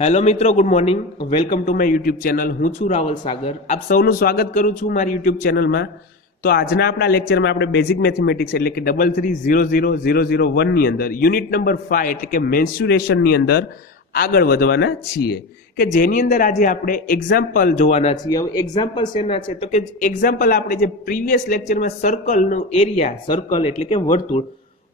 Hello મિત્રો, good morning. Welcome to my YouTube channel. હું છું રાવલ સાગર. આપ સૌનું સ્વાગત કરું છું મારી યુટ્યુબ ચેનલમાં. તો આજના આપણા લેક્ચરમાં આપણે બેઝિક મેથેમેટિક્સ એટલે કે 33000001 ની અંદર યુનિટ નંબર 5 એટલે કે મેન્સ્યુરેશનની અંદર આગળ વધવાના છીએ, કે જેની અંદર આજે આપણે એક્ઝામ્પલ જોવાના છીએ. હવે એક્ઝામ્પલ શેના છે? તો કે એક્ઝામ્પલ આપણે જે પ્રીવિયસ લેક્ચરમાં સર્કલનું એરિયા, સર્કલ એટલે કે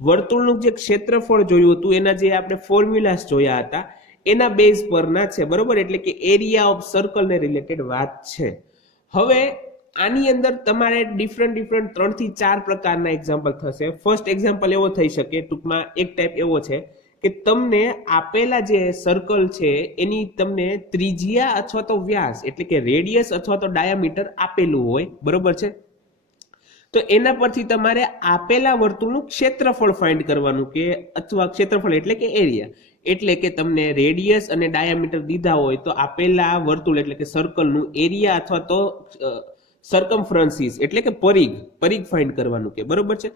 વર્તુળનું જે ક્ષેત્રફળ જોયું હતું એના જે આપણે ફોર્મ્યુલાસ જોયા હતા એના બેઝ પરના છે, બરોબર? એટલે કે એરિયા ઓફ સર્કલ ને રિલેટેડ વાત છે. હવે આની અંદર તમારે ડિફરન્ટ 3 થી 4 પ્રકારના એક્ઝામ્પલ થશે. ફર્સ્ટ એક્ઝામ્પલ એવો થઈ શકે, ટૂંકમાં એક ટાઈપ એવો છે કે તમને આપેલા જે સર્કલ છે એની તમને ત્રિજ્યા અથવા તો વ્યાસ એટલે કે રેડિયસ અથવા તો ડાયામીટર આપેલું હોય, બરોબર છે? તો એના પરથી તમારે આપેલા વર્તુળનું ક્ષેત્રફળ ફાઇન્ડ કરવાનું, કે અથવા ક્ષેત્રફળ એટલે કે એરિયા, એટલે કે તમને રેડિયસ અને ડાયામીટર દીધા હોય તો આપેલા વર્તુળ એટલે કે સર્કલનું એરિયા અથવા તો સર્કમફરન્સીસ એટલે કે પરિઘ ફાઇન્ડ કરવાનું, કે બરોબર છે?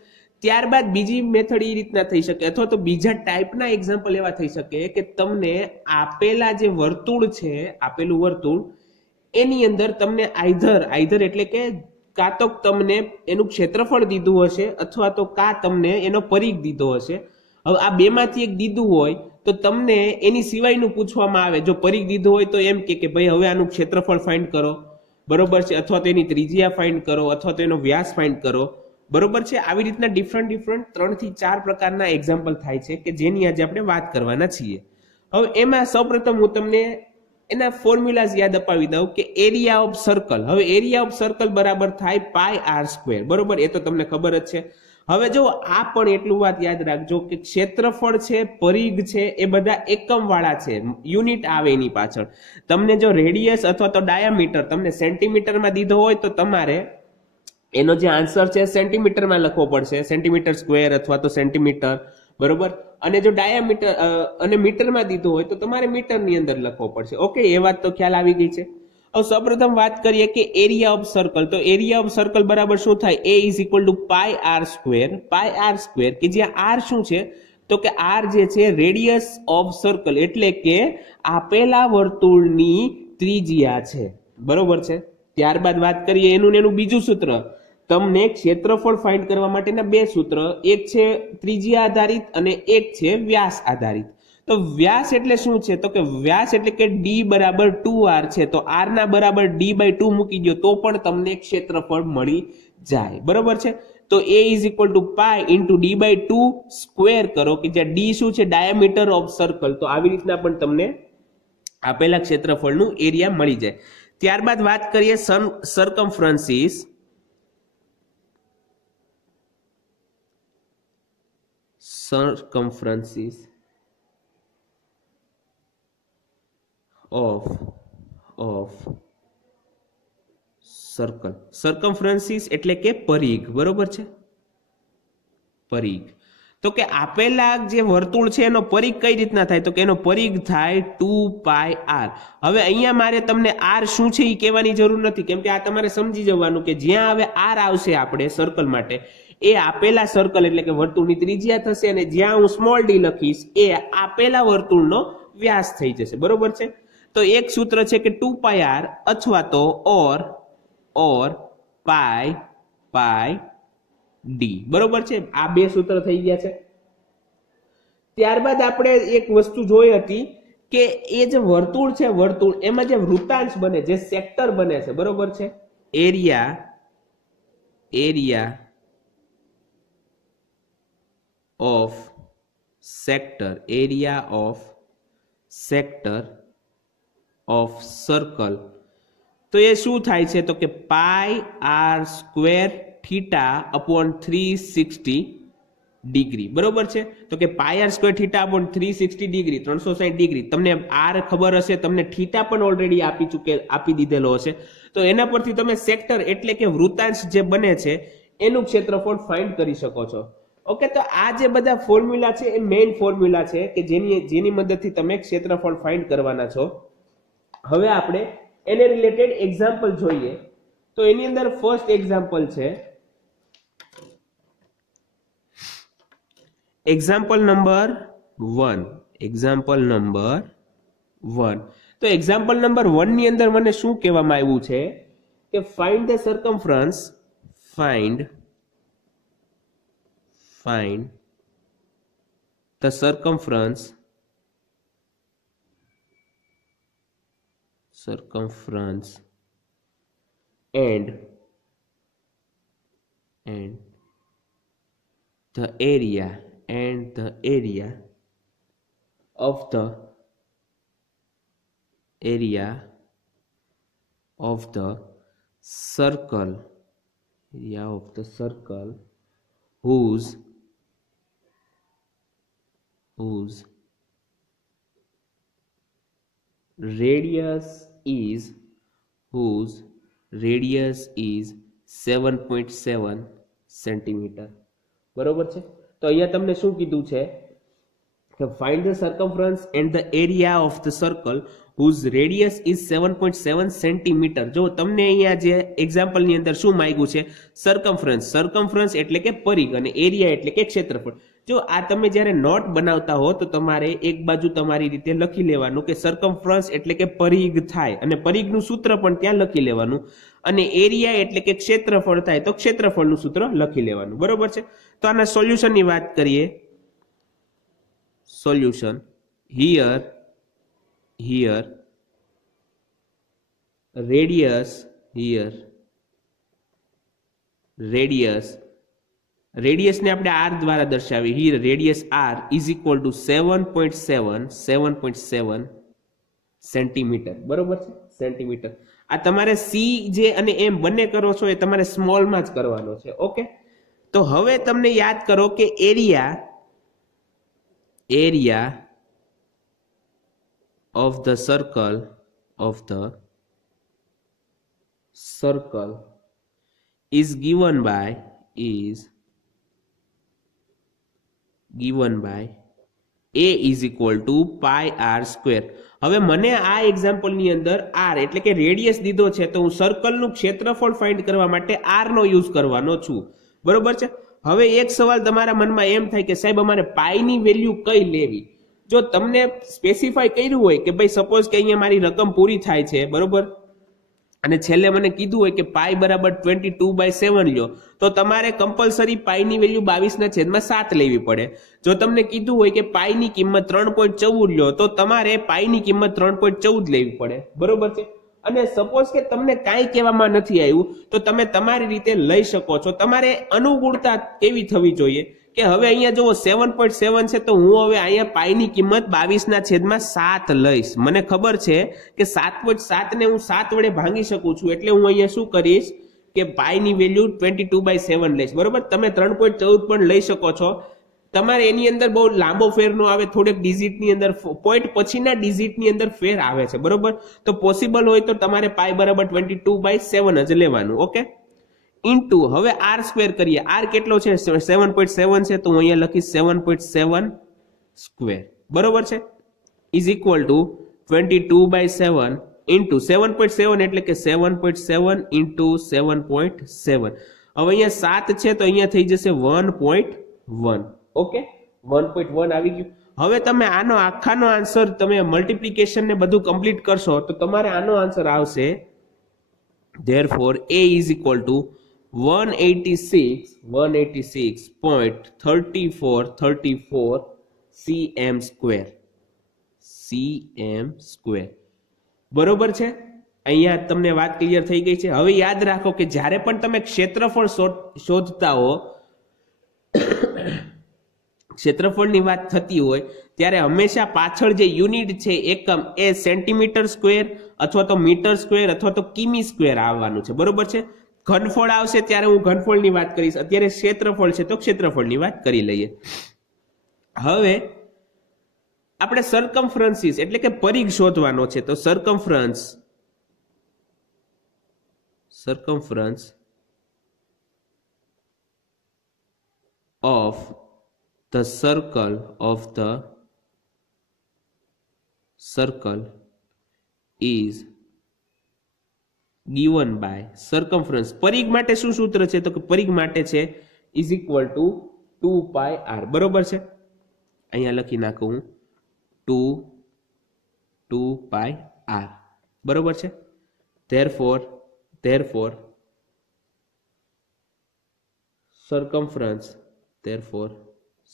ત્યારબાદ બીજી મેથડ એ રીતના થઈ શકે, અથવા તો બીજા ટાઈપના એક્ઝામ્પલ એવા થઈ શકે કે તમને આપેલા જે વર્તુળ છે, આપેલું વર્તુળ એની અંદર તમને આઈધર એટલે કે કાં તો તમને એનું ક્ષેત્રફળ દીધું હશે અથવા તો કાં તમને એનો પરિઘ દીધો હશે. હવે આ બેમાંથી એક દીધું હોય તો તમને એની સિવાયનું પૂછવામાં આવે. જો પરિઘ દીધું હોય તો એમ કે ભાઈ હવે આનું ક્ષેત્રફળ ફાઇન્ડ કરો, બરોબર છે? અથવા તો એની ત્રિજ્યા ફાઇન્ડ કરો, અથવા તો એનો વ્યાસ ફાઇન્ડ કરો, બરોબર છે? આવી રીતના ડિફરન્ટ 3 થી 4 પ્રકારના એક્ઝામ્પલ થાય છે કે જેની આજે આપણે વાત કરવાના છીએ. હવે એમાં સૌપ્રથમ હું તમને એના ફોર્મ્યુલાઝ યાદ અપાવી દઉં કે એરિયા ઓફ સર્કલ. હવે એરિયા ઓફ સર્કલ બરાબર થાય પાય આર સ્ક્વેર, બરોબર? એ તો તમને ખબર જ છે. હવે જો આ પણ એટલું વાત યાદ રાખજો કે ક્ષેત્રફળ છે, પરિઘ છે, એ બધા એકમ વાળા છે, યુનિટ આવે એની પાછળ. તમને જો રેડિયસ અથવા તો ડાયામીટર તમને સેન્ટીમીટરમાં દીધો હોય તો તમારે એનો જે આન્સર છે સેન્ટીમીટરમાં લખવો પડશે, સેન્ટીમીટર સ્ક્વેર અથવા તો સેન્ટીમીટર, બરોબર? અને જો ડાયામીટર અને મીટરમાં દીધું હોય તો તમારે મીટરની અંદર લખવો પડશે. ઓકે, એ વાત તો ખ્યાલ આવી ગઈ છે. હવે સૌપ્રથમ વાત કરીએ કે એરિયા ઓફ સર્કલ. તો એરિયા ઓફ સર્કલ બરાબર શું થાય? A is equal to pi r square, કે જ્યાં આર શું છે? તો કે આર જે છે રેડિયસ ઓફ સર્કલ એટલે કે આપેલા વર્તુળની ત્રિજ્યા છે, બરોબર છે? ત્યારબાદ વાત કરીએ એનું બીજું સૂત્ર. તમને ક્ષેત્રફળ ફાઇન્ડ કરવા માટેના બે સૂત્ર, એક છે ત્રિજ્યા આધારિત અને એક છે વ્યાસ આધારિત. તો વ્યાસ એટલે શું છે? તો કે વ્યાસ એટલે કે d બરાબર 2r છે. તો r ના બરાબર d/2 મૂકી દો તો પણ તમને ક્ષેત્રફળ મળી જાય, બરોબર છે? તો a is equal to pi into d/2 square કરો, કે જ્યાં d શું છે? Diameter of circle. તો આવી રીતના પણ તમને આપેલા ક્ષેત્રફળનું એરિયા મળી જાય. ત્યારબાદ વાત કરીએ સર્કમફરન્સીસ. Of circle. સર્કમફરન્સીસ એટલે કે પરિઘ, બરોબર છે? પરિઘ. તો કે આપેલા જે વર્તુળ છે એનો પરિઘ કઈ રીતના થાય? તો કે એનો પરિઘ થાય 2πr. હવે અહીંયા મારે તમને r શું છે એ કહેવાની જરૂર નથી, કેમ કે આ તમારે સમજી જવાનું કે જ્યાં હવે r આવશે આપણે સર્કલ માટે એ આપેલા સર્કલ એટલે કે વર્તુળની ત્રિજ્યા થશે, અને જ્યાં હું સ્મોલ d લખીશ એ આપેલા વર્તુળનો વ્યાસ થઈ જશે, બરોબર છે? તો એક સૂત્ર છે કે 2πr અથવા તો ઓર પાય d, બરોબર છે? આ બે સૂત્ર થઈ ગયા છે. ત્યારબાદ આપણે એક વસ્તુ જોઈ હતી કે એ જે વર્તુળ છે, વર્તુળ એમાં જે વૃત્તાંશ બને, જે સેક્ટર બને છે, બરોબર છે? Area of sector of circle. તો એ શું થાય છે? તો કે pi r square theta upon 360 degree, બરોબર છે? તો કે pi r square theta upon 360 degree, 360 degree. તમને આર ખબર હશે, તમને થીટા પણ ઓલરેડી આપી દીધેલો હશે. તો એના પરથી તમે સેક્ટર એટલે કે વૃત્તાંશ જે બને છે એનું ક્ષેત્રફળ ફાઇન્ડ કરી શકો છો. ઓકે, તો આ જે બધા ફોર્મ્યુલા છે એ મેઇન ફોર્મ્યુલા છે કે જેની મદદથી તમે ક્ષેત્રફળ ફાઇન્ડ કરવાના છો. હવે આપણે એને રિલેટેડ એક્ઝામ્પલ જોઈએ. તો એની અંદર ફર્સ્ટ એક્ઝામ્પલ છે એક્ઝામ્પલ નંબર 1. 1. તો એક્ઝામ્પલ નંબર 1 ની અંદર મને શું કહેવામાં આવ્યું છે કે find the circumference, find the circumference and the area of the circle whose radius is 7.7 centimetre. બરોબર છે. તો અહીંયા તમને શું કીધું છે કે find the circumference and the area of the circle whose radius is 7.7 centimetre. જો તમને અહીંયા જે એક્ઝામ્પલ ની અંદર શું માંગ્યું છે, સર્કમફરન્સ એટલે કે પરિઘ અને એરિયા એટલે કે ક્ષેત્રફળ. જો આ તમે જ્યારે નોટ બનાવતા હો તો તમારે એક બાજુ તમારી રીતે લખી લેવાનું કે સર્કમફરન્સ એટલે કે પરિઘ થાય અને પરિઘનું સૂત્ર પણ ત્યાં લખી લેવાનું અને એરિયા એટલે કે ક્ષેત્રફળ થાય તો ક્ષેત્રફળનું સૂત્ર લખી લેવાનું. બરોબર છે. તો આના સોલ્યુશનની વાત કરીએ. સોલ્યુશન here radius ને આપણે r દ્વારા દર્શાવી. here radius r is equal to 7.7 centimetre. બરોબર છે, સેન્ટીમીટર. આ તમારે c જે અને m બંને કરો છો એ તમારે સ્મોલ માં જ કરવાનો છે. ઓકે. તો હવે તમને યાદ કરો કે area of the circle is given by a is equal to pi r square. હવે મને આ એક્ઝામ્પલ ની અંદર r એટલે કે રેડિયસ દીધો છે તો હું સર્કલનું ક્ષેત્રફળ ફાઇન્ડ કરવા માટે r નો યુઝ કરવાનો છું. બરોબર છે. હવે એક સવાલ તમારા મનમાં એમ થાય કે સાહેબ અમારે પાઈ ની વેલ્યુ કઈ લેવી. જો તમને સ્પેસિફાઈ કર્યું હોય કે ભાઈ સપોઝ કે અહીંયા મારી રકમ પૂરી થાય છે, બરોબર, અને છેલ્લે મને કીધું હોય કે પાઈ બરાબર 22/7 લ્યો તો તમારે કમ્પલસરી પાઈની વેલ્યુ 22/7 લેવી પડે. જો તમને કીધું હોય કે પાઈની કિંમત 3.14 લ્યો તો તમારે પાઈની કિંમત 3.14 લેવી પડે. બરોબર છે. અને સપોઝ કે તમને કાંઈ કહેવામાં નથી આવ્યું તો તમે તમારી રીતે લઈ શકો છો. તમારે અનુકૂળતા કેવી થવી જોઈએ કે હવે અહીંયા જુઓ 7.7 છે તો હું હવે અહીંયા પાઈની કિંમત 22/7 લઈશ. મને ખબર છે કે 7.7 ને હું 7 વડે ભાંગી શકું છું એટલે હું અહીંયા શું કરીશ કે પાઈની વેલ્યુ 22/7 લઈશ. બરોબર. તમે 3.14 પણ લઈ શકો છો. તમારે એની અંદર બહુ લાંબો ફેર નો આવે, થોડેક ડિજિટની અંદર પોઈન્ટ પછીના ડિજિટની અંદર ફેર આવે છે. બરોબર. તો પોસિબલ હોય તો તમારે પાઈ બરાબર 22/7 જ લેવાનું. ઓકે. ઇન્ટુ હવે r સ્ક્વેર કરીએ. r કેટલો છે? 7.7 છે તો હું અહીંયા લખીશ 7.7 સ્ક્વેર. બરોબર છે. ઇઝ ઇક્વલ ટુ 22/7 ઇન્ટુ 7.7 એટલે કે 7.7 ઇન્ટુ 7.7. હવે અહીંયા 7 છે તો અહીંયા થઈ જશે 1.1. ઓકે. 1.1 આવી ગયું. હવે તમે આનો આખાનો આન્સર તમે મલ્ટીપ્લિકેશન ને બધું કમ્પ્લીટ કરશો તો તમારે આનો આન્સર આવશે therefore a is equal to 186.3434 cm square. બરોબર છે. અહીંયા તમને વાત ક્લિયર થઈ ગઈ છે. હવે યાદ રાખો કે જ્યારે પણ તમે ક્ષેત્રફળ શોધતા હો, ક્ષેત્રફળની વાત થતી હોય ત્યારે હંમેશા પાછળ જે યુનિટ છે એકમ એ સેન્ટીમીટર સ્ક્વેર અથવા તો મીટર સ્ક્વેર અથવા તો કિમી સ્ક્વેર આવવાનું છે. બરોબર છે. ઘનફળ આવશે ત્યારે હું ઘનફળની વાત કરીશ. અત્યારે ક્ષેત્રફળ છે તો ક્ષેત્રફળની વાત કરી લઈએ. હવે આપણે સર્કમફરન્સીસ એટલે કે પરિઘ શોધવાનો છે તો સર્કમફરન્સ of the circle is given by circumference. પરિઘ માટે શું સૂત્ર છે તો કે પરિઘ માટે છે is equal to 2πr. બરોબર છે. અહીંયા લખી નાખું 2 2 pi r બરોબર છે. therefore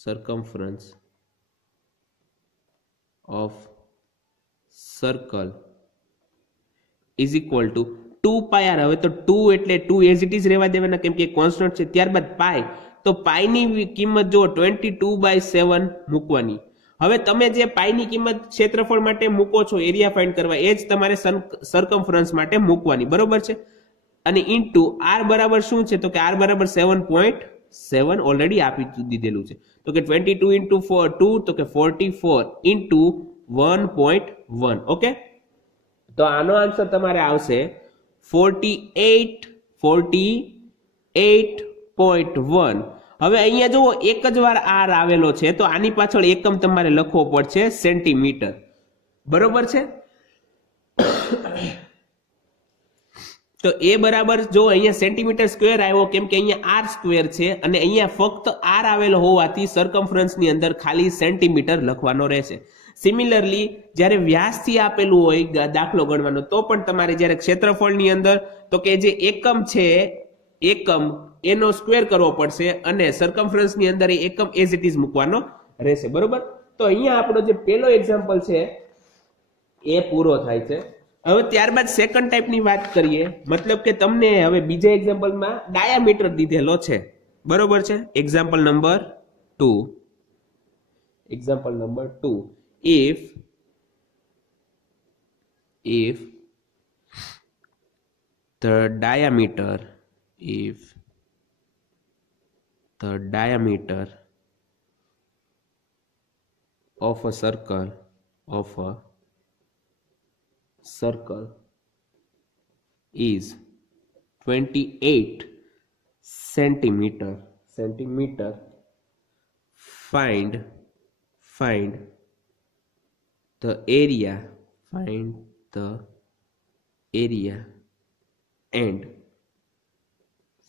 circumference of circle is equal to 2 pi r. હવે તો 2 એટલે 2 એઝ ઇટ ઇઝ રહેવા દેવાના કેમ કે કોન્સ્ટન્ટ છે. ત્યારબાદ પાઈ, તો પાઈની કિંમત જો 22/7 મૂકવાની. હવે તમે જે પાઈની કિંમત ક્ષેત્રફળ માટે મૂકો છો એરિયા ફાઇન્ડ કરવા, એ જ તમારે સર્કમફરન્સ માટે મૂકવાની, બરોબર છે. અને ઇન્ટુ r બરાબર શું છે તો કે r બરાબર 7.7 ઓલરેડી આપી દીધેલું છે. તો કે 22 ઇન્ટુ 2 તો કે 44 ઇન્ટુ 1.1. ઓકે, તો આનો આન્સર તમારે આવશે 48.1. હવે અહીંયા જુઓ એક જ વાર r આવેલો છે તો આની પાછળ એકમ તમારે લખવો પડશે સેન્ટીમીટર, બરોબર છે. તો એ બરાબર જો અહીંયા સેન્ટીમીટર સ્ક્વેર આવ્યો કેમ કે અહીંયા r સ્ક્વેર છે અને અહીંયા ફક્ત r આવેલો હોવાથી સર્કમફરન્સની અંદર ખાલી સેન્ટીમીટર લખવાનો રહેશે. સિમિલરલી જ્યારે વ્યાસથી આપેલું હોય દાખલો ગણવાનો તો પણ તમારે જ્યારે ક્ષેત્રફળની અંદર તો કે જે એકમ છે એકમ એનો સ્ક્વેર કરવો પડશે અને સર્કમફરન્સની અંદર એ એકમ એઝ ઇટ ઇઝ મૂકવાનો રહેશે, બરોબર. તો અહીંયા આપણો જે પહેલો એક્ઝામ્પલ છે એ પૂરો થાય છે. હવે ત્યારબાદ સેકન્ડ ટાઈપની વાત કરીએ, મતલબ કે તમને હવે બીજા એક્ઝામ્પલમાં ડાયામીટર દીધેલો છે, બરોબર છે. Example number 2. if the diameter of a circle is 28 centimeter, find the area and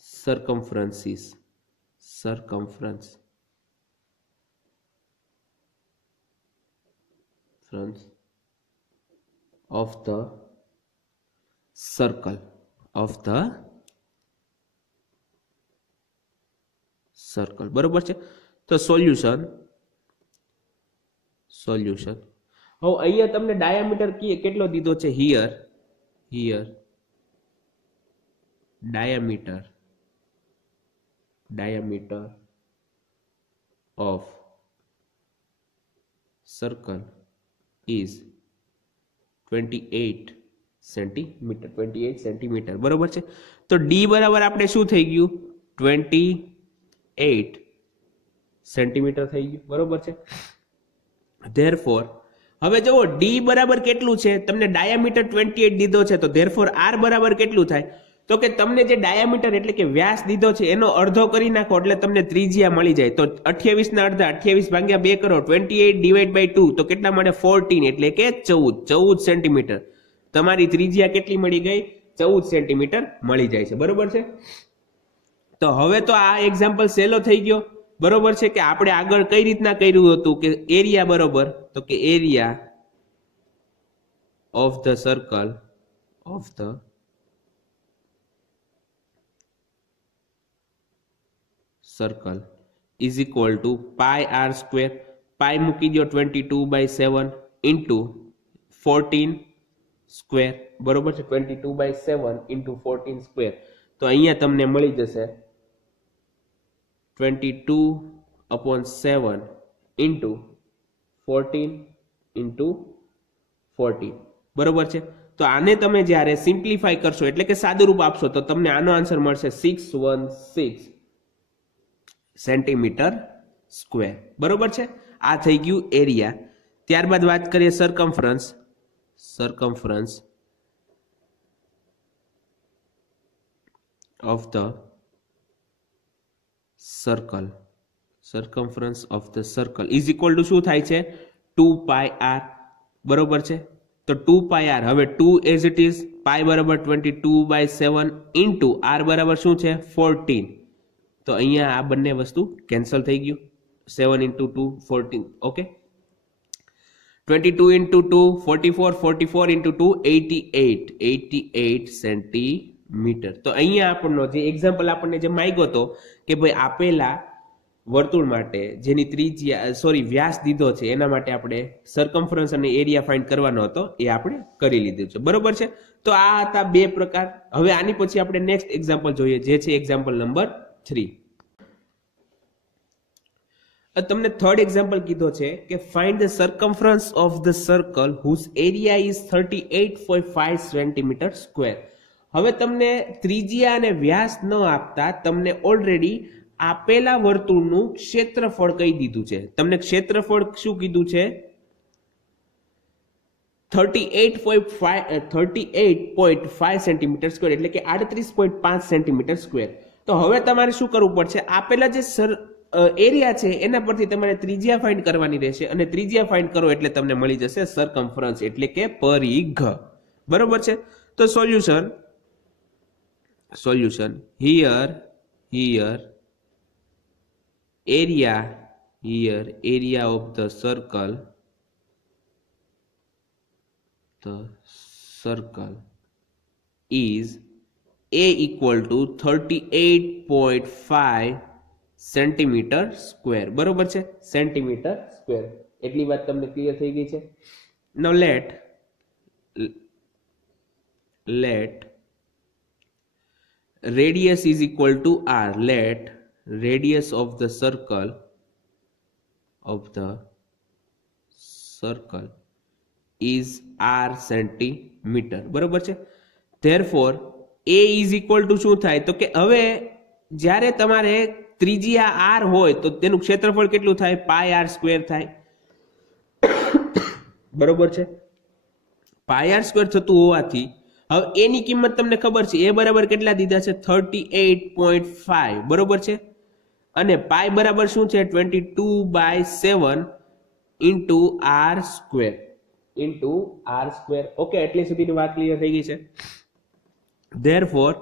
circumference of the circle. બરોબર છે. તો સોલ્યુશન હવે અહીંયા તમને ડાયામીટર કેટલો દીધો છે, here diameter of circle is 28 centimetre, બરોબર છે. તો ડી બરાબર આપણે શું થઈ ગયું 28 સેન્ટીમીટર થઈ ગયું, બરોબર છે. ધેરફોર હવે જુઓ ડી બરાબર કેટલું છે, તમને ડાયામીટર 28 દીધો છે તો ધેરફોર આર બરાબર કેટલું થાય તો કે તમને જે ડાયામીટર એટલે કે વ્યાસ દીધો છે એનો અડધો કરી નાખો એટલે તમને ત્રિજ્યા મળી જાય. તો 28 ના અડધા 28/2 કરો, 28/2 તો કેટલા મળે 14 એટલે કે 14 સેન્ટીમીટર. તમારી ત્રિજ્યા કેટલી મળી ગઈ 14 સેન્ટીમીટર મળી જાય છે, બરોબર છે. તો હવે તો આ એક્ઝામ્પલ સહેલો થઈ ગયો, બરોબર છે. કે આપણે આગળ કઈ રીતના કર્યું હતું કે એરિયા બરોબર, તો કે area of the circle is equal to pi r square, પાઈ મૂકી દો 22/7 into 14 સ્ક્વેર, બરોબર છે. 22/7 into 14 સ્ક્વેર, તો અહીંયા તમને મળી જશે 22/7 into 14 into 14, બરોબર છે. તો આને તમે જ્યારે સિમ્પ્લિફાય કરશો એટલે કે સાદુરૂપ આપશો તો તમને આનો આન્સર મળશે 616 સેન્ટીમીટર સ્ક્વેર, બરોબર છે. આ થઈ ગયું એરિયા. ત્યારબાદ વાત કરીએ સર્કમફરન્સ of the circle is equal to શું થાય છે 2 pi r, બરોબર છે. તો 2 pi r, હવે 2 as it is, પાઈ બરાબર 22/7 into r બરાબર શું છે 14. તો અહીંયા આ બંને વસ્તુ કેન્સલ થઈ ગયું, 7 into 2 14. Okay, 22 into 2 44, 44 into 2 88 centimetre. તો અહીંયા આપણનો જે એક્ઝામ્પલ આપણને જે માંગ્યો હતો કે ભાઈ આપેલા વર્તુળ માટે જેની ત્રિજ્યા વ્યાસ દીધો છે એના માટે આપણે સરકમફરન્સ અને એરિયા ફાઇન્ડ કરવાનો હતો એ આપણે કરી લીધું છે. બરોબર છે. તો આ હતા બે પ્રકાર. હવે આની પછી આપણે નેક્સ્ટ એક્ઝામ્પલ જોઈએ જે છે એક્ઝામ્પલ નંબર 3. તમને થર્ડ એક્ઝામ્પલ કીધો છે કે find the circumference of the circle whose area is 38.5 centimetre square. હવે તમને ત્રિજ્યા અને વ્યાસ ન આપતા તમને ઓલરેડી આપેલા વર્તુળનું ક્ષેત્રફળ કહી દીધું છે. તમને ક્ષેત્રફળ શું કીધું છે? 38.5 સેન્ટીમીટર સ્ક્વેર એટલે કે 38.5 સેન્ટીમીટર સ્ક્વેર. તો હવે તમારે શું કરવું પડશે? આપેલા જે એરિયા છે એના પરથી તમારે ત્રિજ્યા ફાઇન્ડ કરવાની રહેશે અને ત્રિજ્યા ફાઇન્ડ કરો એટલે તમને મળી જશે સરકમફરન્સ એટલે કે પરિઘ. બરોબર છે. તો solution here area of the circle is a equal to 38.5 centimetre square. બરોબર છે. સેન્ટીમીટર સ્ક્વેર એટલી વાત તમને ક્લિયર થઈ ગઈ છે. Now let radius is equal to r. Let radius of the circle is r centimetre. બરોબર છે. therefore a is equal to શું થાય તો કે હવે જ્યારે તમારે ત્રિજ્યા r હોય તો તેનું ક્ષેત્રફળ કેટલું થાય? પાઈ r સ્ક્વેર થાય. બરોબર છે. પાઈ r સ્ક્વેર થતું હોવાથી હવે a ની કિંમત તમને ખબર છે. a બરાબર કેટલા દીધા છે? 38.5. બરોબર છે. અને પાઈ બરાબર શું છે? 22/7 ઇન્ટુ r સ્ક્વેર. ઓકે, એટલી સુધીની વાત ક્લિયર થઈ ગઈ છે. therefore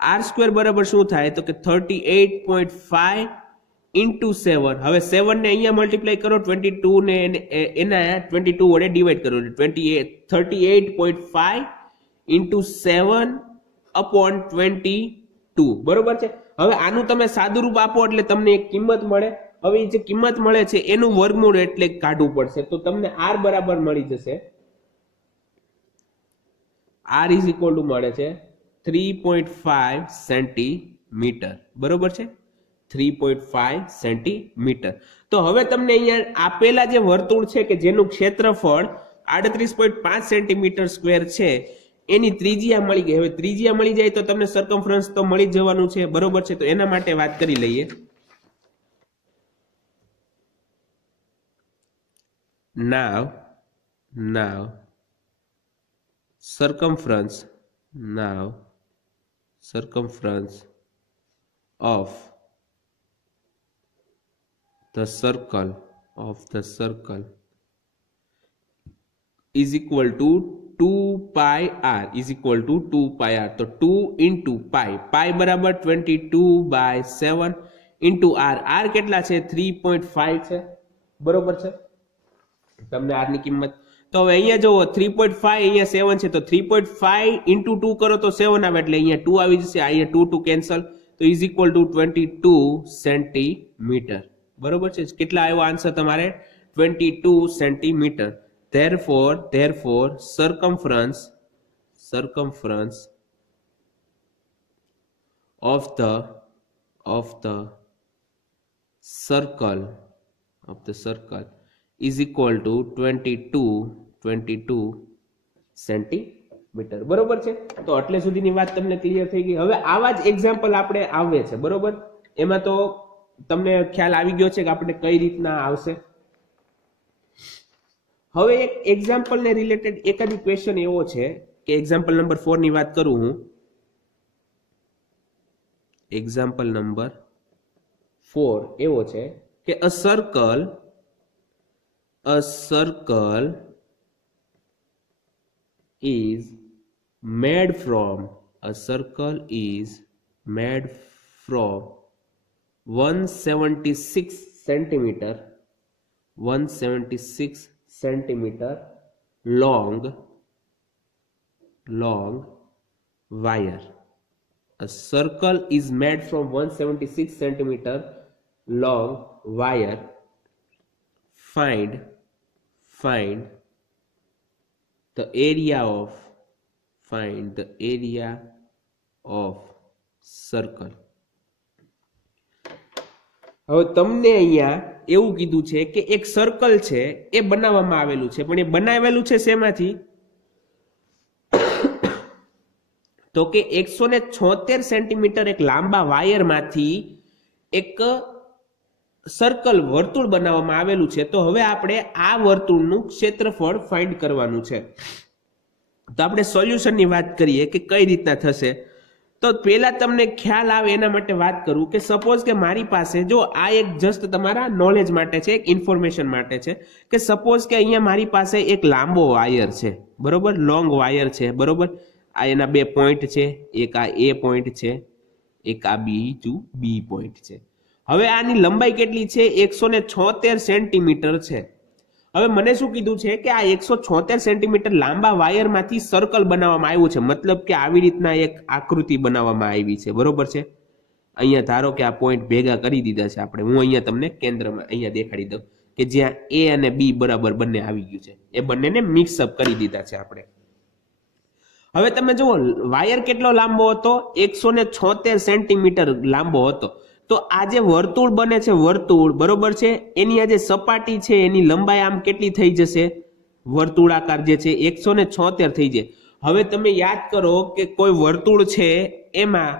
r સ્ક્વેર બરાબર શું થાય તો કે 38.5 ઇન્ટુ 7. હવે 7 ને અહીંયા મલ્ટીપ્લાય કરો, 22 ને એના 22 વડે ડિવાઈડ કરો, 38.5 ઇન્ટુ 7 અપોન 22. બરોબર છે. હવે આનું તમે સાદું રૂપ આપો એટલે તમને એક કિંમત મળે. હવે જે કિંમત મળે છે એનું વર્ગમૂળ એટલે કાઢવું પડશે. તો તમને r બરાબર મળી જશે. r ઇઝ ઇક્વલ ટુ મળે છે 3.5 સેન્ટીમીટર. બરોબર છે. 3.5 સેન્ટીમીટર. તો હવે તમને અહીંયા આપેલા જે વર્તુળ છે કે જેનું ક્ષેત્રફળ 38.5 સેન્ટીમીટર સ્ક્વેર છે એની ત્રિજ્યા મળી ગઈ. હવે ત્રિજ્યા મળી જાય તો તમને સરકમફરન્સ તો મળી જવાનું છે. બરોબર છે. તો એના માટે વાત કરી લઈએ. now circumference of the circle is equal to 2 pi r is equal to 2 pi r. તો 2 into pi બરાબર 22/7 into r કેટલા છે? 3.5 છે. બરોબર છે. તમને r ની કિંમત તો હવે અહીંયા જો 3.5 અહીંયા 7 છે તો 3.5 into 2 કરો તો 7 આવે એટલે અહીંયા 2 આવી જશે. અહીંયા 2 કેન્સલ તો ઇઝ ઇક્વલ ટુ 22 સેન્ટીમીટર. બરોબર છે. કેટલા આવ્યો આન્સર તમારે? 22 centimetre. therefore circumference of the circle is equal to 22 centimetre. બરોબર છે. તો એટલે સુધીની વાત તમને ક્લિયર થઈ ગઈ. હવે આવા જ એક્ઝામ્પલ આપણે આવે છે. બરોબર. એમાં તો તમને ખ્યાલ આવી ગયો છે કે આપણે કઈ રીતના આવશે. હવે એક એક્ઝામ્પલ ને રિલેટેડ એકાદી ક્વેશ્ચન એવો છે કે એક્ઝામ્પલ નંબર 4 ની વાત કરું હું. એક્ઝામ્પલ નંબર 4 એવો છે કે a circle is made from 176 centimeter centimeter long wire. A circle is made from 176 centimeter long wire. Find the area of circle. હવે તમને અહીંયા એવું કીધું છે કે એક સર્કલ છે એ બનાવવામાં આવેલું છે, પણ એ બનાવેલું છે શેમાંથી? તો કે 176 સેન્ટીમીટર એક લાંબા વાયરમાંથી એક સર્કલ વર્તુળ બનાવવામાં આવેલું છે. તો હવે આપણે આ વર્તુળનું ક્ષેત્રફળ ફાઇન્ડ કરવાનું છે. તો આપણે સોલ્યુશનની વાત કરીએ કે કઈ રીતના થશે. તો પહેલા તમને ખ્યાલ આવે એના માટે વાત કરું કે સપોઝ કે મારી પાસે, જો આ એક જસ્ટ તમારા નોલેજ માટે છે, એક ઇન્ફોર્મેશન માટે છે, કે સપોઝ કે અહીંયા મારી પાસે એક લાંબો વાયર છે, બરોબર, લોંગ વાયર છે, બરોબર. આ એના બે પોઈન્ટ છે, એક આ એ પોઈન્ટ છે, એક આ બીજું બી પોઈન્ટ છે. હવે આની લંબાઈ કેટલી છે? 176 સેન્ટીમીટર છે. હવે મને શું કીધું છે કે આ 176 સેન્ટીમીટર લાંબા વાયરમાંથી સર્કલ બનાવવામાં આવ્યું છે, મતલબ કે આવી રીતના એક આકૃતિ બનાવવામાં આવી છે, બરોબર છે. અહીંયા ધારો કે આ પોઈન્ટ ભેગા કરી દીધા છે આપણે. હું અહીંયા તમને કેન્દ્રમાં અહીંયા દેખાડી દઉં કે જ્યાં એ અને બી બરાબર બંને આવી ગયું છે, એ બંનેને મિક્સઅપ કરી દીધા છે આપણે. હવે તમે જુઓ વાયર કેટલો લાંબો હતો? 176 સેન્ટીમીટર લાંબો હતો. તો આ જે વર્તુળ બને છે, વર્તુળ, બરોબર છે, એની આ જે સપાટી છે એની લંબાઈ આમ કેટલી થઈ જશે? વર્તુળાકાર જે છે 176 થઈ જાય. હવે તમે યાદ કરો કે કોઈ વર્તુળ છે એમાં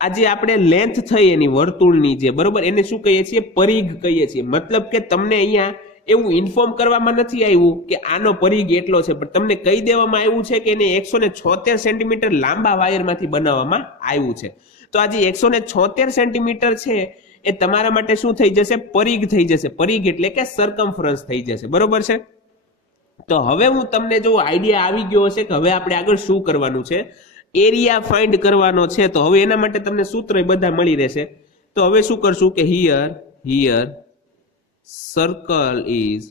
આજે આપણે લેન્થ થઈ એની વર્તુળની જે, બરોબર, એને શું કહીએ છીએ? પરિઘ કહીએ છીએ. મતલબ કે તમને અહીંયા એવું ઇન્ફોર્મ કરવામાં નથી આવ્યું કે આનો પરિઘ એટલો છે, પણ તમને કહી દેવામાં આવ્યું છે કે એને 176 સેન્ટીમીટર લાંબા વાયરમાંથી બનાવવામાં આવ્યું છે. તો આજે 176 સેન્ટીમીટર છે એ તમારા માટે શું થઈ જશે? પરિઘ થઈ જશે. પરિઘ એટલે કે સરકમફરન્સ થઈ જશે, બરોબર છે. તો હવે હું તમને જો આઈડિયા આવી ગયો હશે કે હવે આપણે આગળ શું કરવાનું છે, એરિયા ફાઇન્ડ કરવાનો છે. તો હવે એના માટે તમને સૂત્ર બધા મળી રહેશે. તો હવે શું કરશું કે હિયર circle is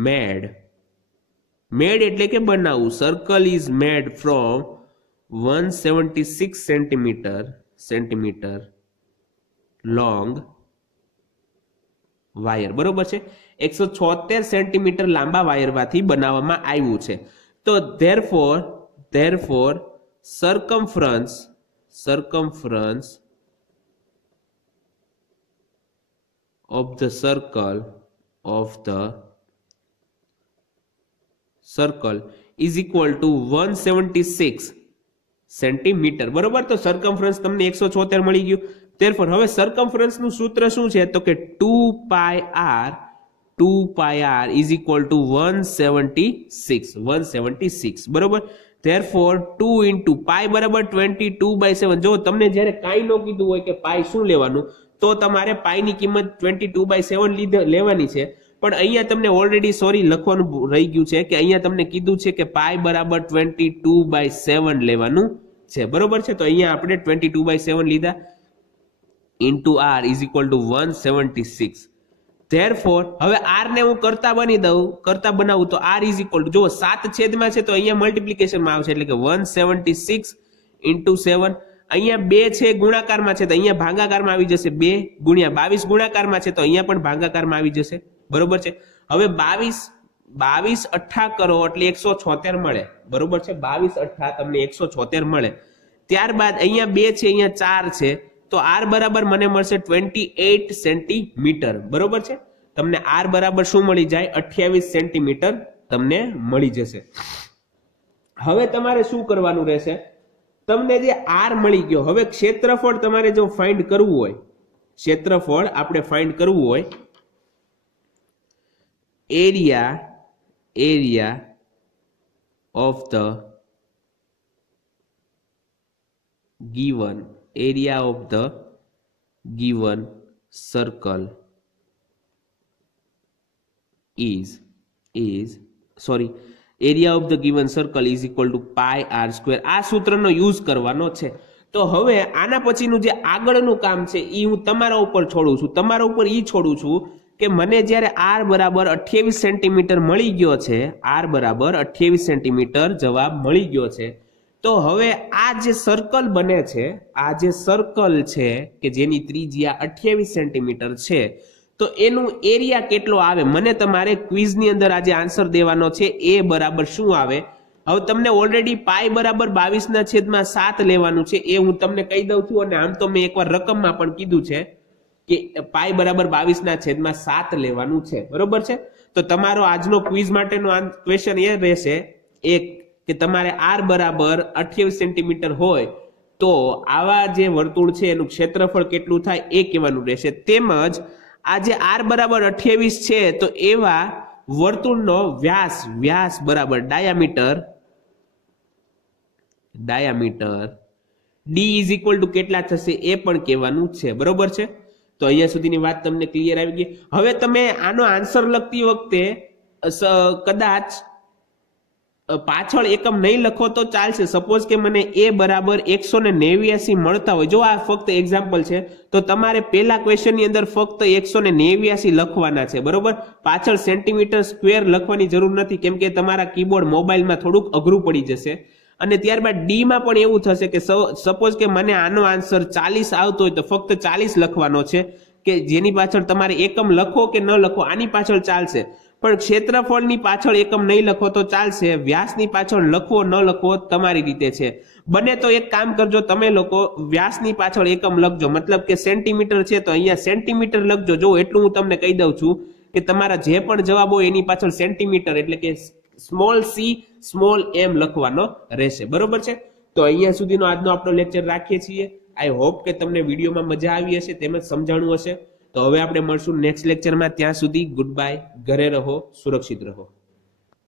made એટલે કે બનાવવું. circle is made from 176 centimetre long wire, બરોબર છે. 176 સેન્ટીમીટર લાંબા વાયરમાંથી બનાવવામાં આવ્યું છે. તો therefore circumference of the circle is equal to 176 centimetre, બરોબર. તો સરકમફરન્સ તમને 176 મળી ગયું. therefore હવે સરકમફરન્સ નું સૂત્ર શું છે? તો કે 2 pi r is equal to 176, બરોબર. therefore 2 into pi બરાબર 22/7. જો તમને જ્યારે કાંઈ ન કીધું હોય કે પાઈ શું લેવાનું, તો તમારે પાઈની કિંમત 22/7 લેવાની છે. પણ અહીંયા તમને ઓલરેડી લખવાનું રહી ગયું છે કે અહીંયા તમને કીધું છે કે પાઈ બરાબર 22/7 લેવાનું છે, બરોબર છે. તો અહીંયા આપણે 22/7 લીધા into r is equal to 176. therefore હવે r ને હું કરતા બનાવું તો r is equal to, જો 7 છેદમાં છે તો અહીંયા મલ્ટીપ્લિકેશનમાં આવશે, એટલે કે 176 into 7. અહીંયા 2 છે ગુણાકારમાં છે તો અહીંયા ભાગાકારમાં આવી જશે. 2 ગુણ્યા 22 ગુણાકારમાં છે તો અહીંયા પણ ભાગાકારમાં આવી જશે, બરોબર છે. હવે 22 અઠ્ઠા કરો એટલે 176 મળે, બરોબર છે. 22 અઠ્ઠા તમને 176 મળે. ત્યારબાદ અહીંયા 2 છે, અહીંયા 4 છે, તો r બરાબર મને મળશે 28 સેન્ટીમીટર, બરોબર છે. તમને r બરાબર શું મળી જાય? 28 સેન્ટીમીટર તમને મળી જશે. હવે તમારે શું કરવાનું રહેશે? તમને જે r મળી ગયો, હવે ક્ષેત્રફળ તમારે જો ફાઇન્ડ કરવું હોય, ક્ષેત્રફળ આપણે ફાઇન્ડ કરવું હોય, area of the given circle area of the given circle is equal to pi r square. આ સૂત્રનો યુઝ કરવાનો છે. તો હવે આના પછીનું જે આગળનું કામ છે એ હું તમારા ઉપર છોડું છું. તમારા ઉપર એ છોડું છું કે મને જ્યારે r બરાબર 28 સેન્ટીમીટર મળી ગયો છે, r બરાબર 28 સેન્ટીમીટર જવાબ મળી ગયો છે, તો હવે આ જે સર્કલ બને છે, આ જે સર્કલ છે કે જેની ત્રિજ્યા 28 સેન્ટીમીટર છે, તો એનું એરિયા કેટલો આવે મને તમારે ક્વિઝની અંદર આજે આન્સર દેવાનો છે. એ બરાબર શું આવે? હવે તમને ઓલરેડી પાઈ બરાબર 22/7 લેવાનું છે, એ હું તમને કહી દઉં છું. અને આમ તો મેં એકવાર રકમમાં પણ કીધું છે કે પાઈ બરાબર 22/7 લેવાનું છે, બરોબર છે. તો તમારો આજનો ક્વિઝ માટેનો ક્વેશ્ચન એ રહેશે એક કે તમારે r બરાબર 28 સેન્ટીમીટર હોય તો આવા જે વર્તુળ છે એનું ક્ષેત્રફળ કેટલું થાય એ કહેવાનું રહેશે. તેમજ આ જે r બરાબર 28 છે તો એવા વર્તુળનો વ્યાસ બરાબર diameter d is equal two કેટલા થશે એ પણ કહેવાનું છે, બરોબર છે. તો અહીંયા સુધીની વાત તમને ક્લિયર આવી ગઈ. હવે તમે આનો આન્સર લખતી વખતે કદાચ પાછળ એકમ નહીં લખો તો ચાલશે. સપોઝ કે મને a બરાબર 189 મળતા હોય, જો આ ફક્ત એક્ઝામ્પલ છે, તો તમારે પહેલા ક્વેશ્ચનની અંદર ફક્ત 189 લખવાના છે, બરોબર. પાછળ સેન્ટીમીટર સ્ક્વેર લખવાની જરૂર નથી, કેમ કે તમારા કીબોર્ડ મોબાઈલમાં થોડુંક અઘરું પડી જશે. અને ત્યારબાદ ડી માં પણ એવું થશે કે સપોઝ કે મને આનો આન્સર 40 આવતો હોય તો ફક્ત 40 લખવાનો છે, કે જેની પાછળ તમારે એકમ લખો કે ન લખો આની પાછળ ચાલશે, પણ ક્ષેત્રફળની પાછળ એકમ નહીં લખો તો ચાલશે. વ્યાસની પાછળ લખવો ન લખવો તમારી રીતે છે. બને તો એક કામ કરજો, તમે લોકો વ્યાસની પાછળ એકમ લખજો, મતલબ કે સેન્ટીમીટર છે તો અહીંયા સેન્ટીમીટર લખજો. જો એટલું હું તમને કહી દઉં છું કે તમારા જે પણ જવાબ હોય એની પાછળ સેન્ટીમીટર એટલે કે સ્મોલ સી સ્મોલ એમ લખવાનો રહેશે, બરોબર છે. તો અહીંયા સુધીનો આજનો આપણો લેક્ચર રાખીએ છીએ. આઈ હોપ કે તમને વિડીયોમાં મજા આવી હશે તેમજ સમજાણું હશે. તો હવે આપણે મળશું નેક્સ્ટ લેક્ચરમાં. ત્યાં સુધી ગુડ બાય, ઘરે રહો, સુરક્ષિત રહો.